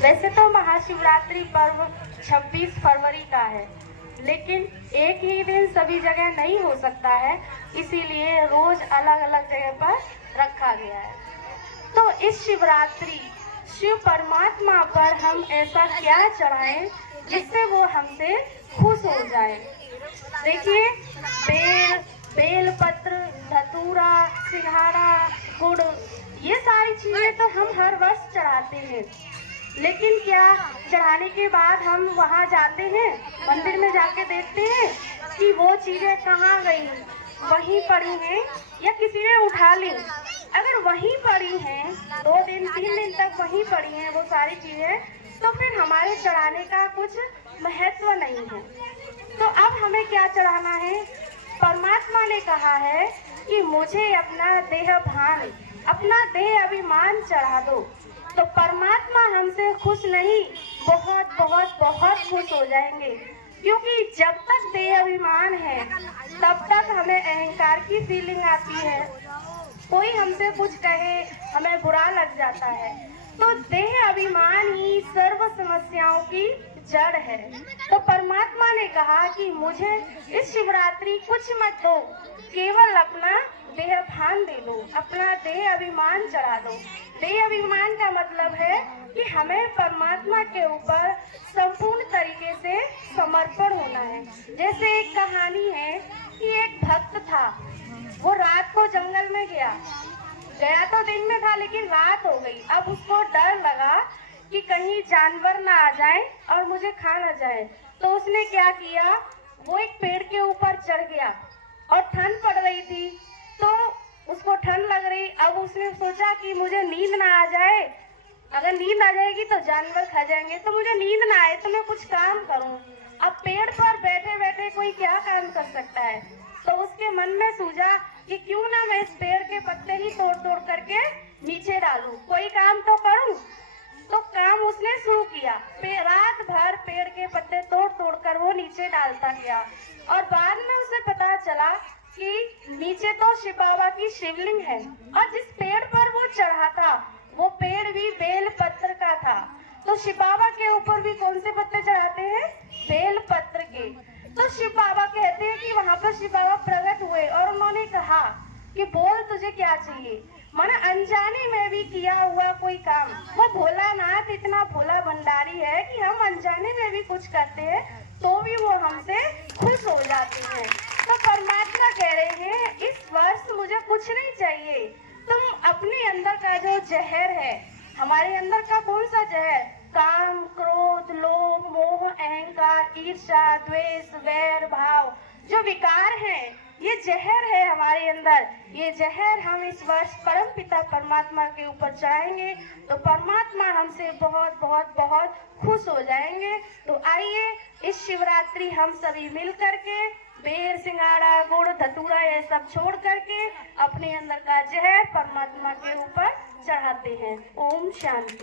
वैसे तो महाशिवरात्रि पर्व 26 फरवरी का है, लेकिन एक ही दिन सभी जगह नहीं हो सकता है, इसीलिए रोज अलग अलग जगह पर रखा गया है। तो इस शिवरात्रि शिव परमात्मा पर हम ऐसा क्या चढ़ाएं जिससे वो हमसे खुश हो जाए। देखिए, बेल पत्र, धतूरा, सिंघाड़ा, गुड़, ये सारी चीजें तो हम हर वर्ष चढ़ाते हैं, लेकिन क्या चढ़ाने के बाद हम वहाँ जाते हैं, मंदिर में जाके देखते हैं कि वो चीजें कहाँ गई, वहीं पड़ी हैं या किसी ने उठा ली। अगर वहीं पड़ी हैं, 2 दिन 3 दिन तक वहीं पड़ी हैं वो सारी चीजें, तो फिर हमारे चढ़ाने का कुछ महत्व नहीं है। तो अब हमें क्या चढ़ाना है? परमात्मा ने कहा है कि मुझे अपना देह भान, अपना देह अभिमान चढ़ा दो। तो परमात्मा हमसे खुश नहीं, बहुत बहुत बहुत खुश हो जाएंगे, क्योंकि जब तक देह अभिमान है तब तक हमें अहंकार की फीलिंग आती है। कोई हमसे कुछ कहे हमें बुरा लग जाता है। तो देह अभिमान ही सर्व समस्याओं की जड़ है। तो परमात्मा ने कहा कि मुझे इस शिवरात्रि कुछ मत दो, केवल अपना देह भान दे दो, अपना देह अभिमान चढ़ा दो। देह अभिमान का मतलब है कि हमें परमात्मा के ऊपर संपूर्ण तरीके से समर्पण होना है। जैसे एक कहानी है कि एक भक्त था, वो रात को जंगल में गया तो दिन में था, लेकिन रात हो गई। अब उसको डर लगा कि कहीं जानवर ना आ जाए और मुझे खा ना जाए। तो उसने क्या किया, वो एक पेड़ के ऊपर चढ़ गया और ठंड पड़ रही थी, तो उसको ठंड लग रही। अब उसने सोचा कि मुझे नींद ना आ जाए, अगर नींद आ जाएगी तो जानवर खा जाएंगे, तो मुझे नींद ना आए तो मैं कुछ काम करूं। अब पेड़ पर बैठे बैठे कोई क्या काम कर सकता है, तो उसके मन में सूझा कि क्यों ना मैं इस पेड़ के पत्ते ही तोड़ तोड़ करके नीचे डालूं, कोई काम तो करूं। तो काम उसने शुरू किया, रात भर पेड़ के पत्ते तोड़ तोड़ कर वो नीचे डालता गया, और बाद में उसे पता चला कि नीचे तो शिव बाबा की शिवलिंग है, और जिस पेड़ पर वो चढ़ा था वो पेड़ भी बेल पत्र का था। तो शिव बाबा के ऊपर भी कौन से पत्ते चढ़ाते हैं? बेल पत्र के। तो शिव बाबा कहते हैं कि वहाँ पर शिव बाबा प्रकट हुए और उन्होंने कहा कि बोल तुझे क्या चाहिए। माना अनजाने में भी किया हुआ कोई काम, वो भोलानाथ इतना भोला भंडारी है कि हम अनजाने में भी कुछ करते हैं तो भी वो हमसे खुश हो जाते हैं। तो परमात्मा कह रहे हैं इस वर्ष मुझे कुछ नहीं चाहिए, तुम अपने अंदर का जो जहर है, हमारे अंदर का कौन सा जहर, काम, क्रोध, लोभ, मोह, अहंकार, ईर्ष्या, द्वेष, वैर भाव, जो विकार हैं, ये जहर है हमारे अंदर। ये जहर हम इस वर्ष परम पिता परमात्मा के ऊपर चढ़ाएंगे तो परमात्मा हमसे बहुत बहुत बहुत खुश हो जाएंगे। तो आइए इस शिवरात्रि हम सभी मिल करके बेर, सिंघाड़ा, गुड़, धतूरा ये सब छोड़ करके अपने अंदर का जहर परमात्मा के ऊपर चढ़ाते हैं। ओम शांति।